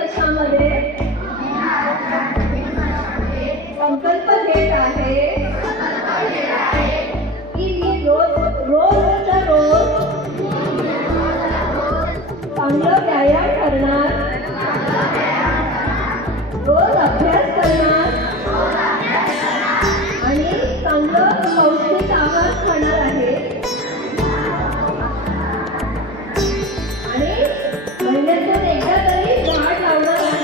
वर्षामध्ये संकल्प घेत आहे की मी रोजच्या रोज चांगलं व्यायाम करणार, रोज अभ्यास करणार आणि चांगलं पौष्टिक आहार खाणार आहे आणि महिन्यातून एकदा तरी झाड लावणार आहे.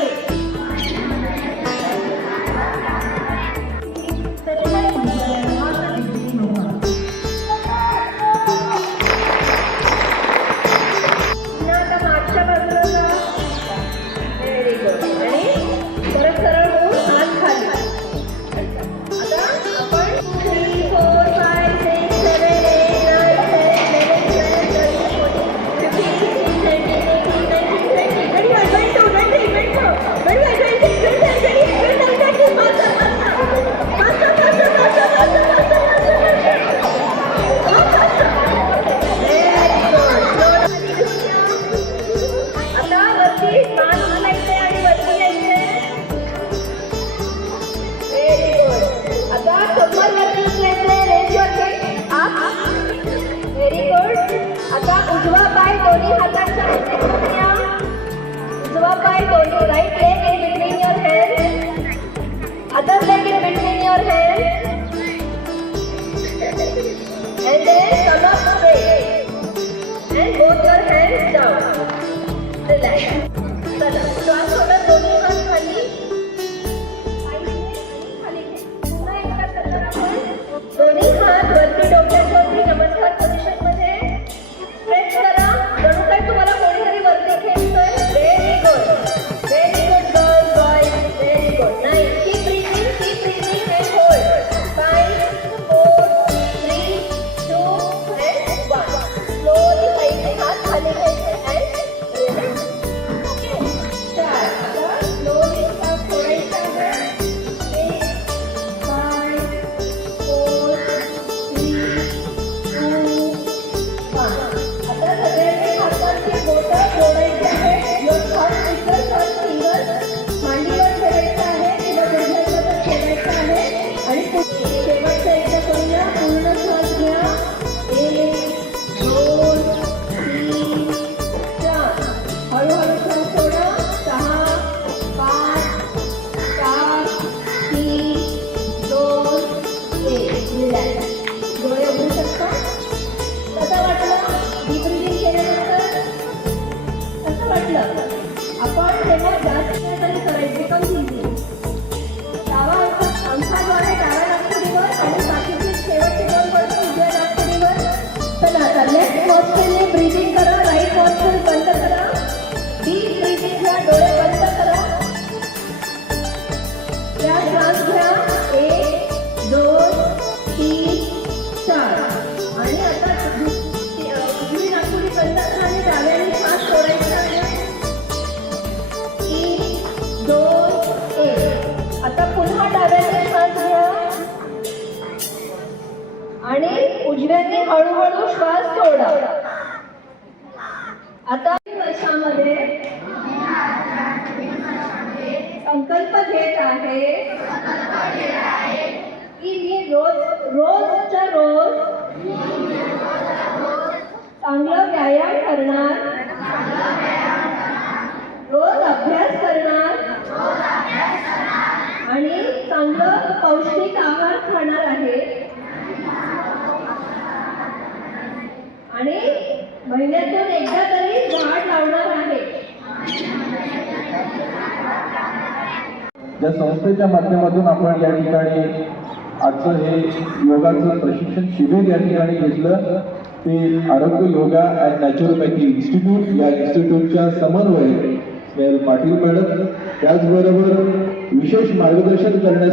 आता मागच्या बाजूला जा. Very good. आणि परत सरळ होऊन हात खाली. आता आपण 3, 4, 5, 6, 7, 8, 9, 10, 11, 12, 13, 14, 15, 16, 17, 18, 19, 20. Very well, 22, 23, 24. Very well, 26, 27, 28, 29, 30. Very good. आता उजवा पाय दोन्ही हातांच्या मध्ये घेऊन या. उजवा पाय दोन्ही, right leg in between your hands, other leg in between your hands, and then come up straight and both your hands down. Relax. चला श्वास सोडा. दोन्ही हात खाली खाली घे. पुन्हा एकदा करणार आपण. दोन्ही हात वरती डोक्यावरती नमस्कार पोझिशन मध्ये स्ट्रेच करा. जणू काय तुम्हाला कोणीतरी वरती खेचतोय. Very good. Very good girls, boys. Very good. Nice. Keep breathing and hold. 5, 4, 3, 2 and 1. Slowly खाली हात खाली घ्यायचे and रिलॅक्स. ओके. 4. आता स्लोली श्वास सोडायचा आहे. 6, 5, 4, 3, 2, 1. आता सगळ्यांनी हाताची बोटं जोडायची आहेत. Your thumb fingers or fingers मांडीवर ठेवायचं आहे किंवा गुडघ्यावर ठेवायचं आहे आणि शेवटचं एकदा करूया. पूर्ण श्वास घ्या. 1, 2, 3, 4. हळूहळू श्वास सोडा. 6, 5, 4, 3, 2, 1. रिलॅक्स. डोळे उघडू शकता. कसं वाटलं डीप ब्रीथिंग केल्यानंतर? कसं वाटलं? आपण तेव्हा जास्त वेळ तरी करायचं. Becomes easy. डावा अंगठा जो आहे डाव्या नाकपुडीवर आणि बाकीचे शेवटचे 2 बोट उजव्या नाकपुडीवर. चला आता लेफ्ट नॉस्ट्रिलने ब्रीथिंग करा. राईट नॉस्ट्रिल बंद करा. डीप ब्रीथिंग घ्या. डोळे बंद करा. त्या श्वास घ्या. 1, 2, 3, 4. आणि आता उजवी नाकपुडी बंद करा आणि डाव्याने श्वास सोडायचा आहे. 3, 2, 1. आता पुन्हा डाव्याने श्वास घ्या आणि उजव्याने हळूहळू श्वास सोडा. आता वर्षामध्ये संकल्प घेत आहे की मी रोजच्या रोज चांगलं व्यायाम करणार, रोज अभ्यास करणार आणि चांगलं पौष्टिक आहार खाणार आहे आणि महिन्यातून एकदा तरी झाड लावणार आहे. ज्या संस्थेच्या माध्यमातून आपण या ठिकाणी आजचं हे योगाचं प्रशिक्षण शिबिर या ठिकाणी घेतलं ते आरोग्य योगा अँड नॅचरोपॅथी इन्स्टिट्यूट या इन्स्टिट्यूटच्या समन्वय स्नेहल पाटील मॅडम, त्याचबरोबर विशेष मार्गदर्शन करण्यासाठी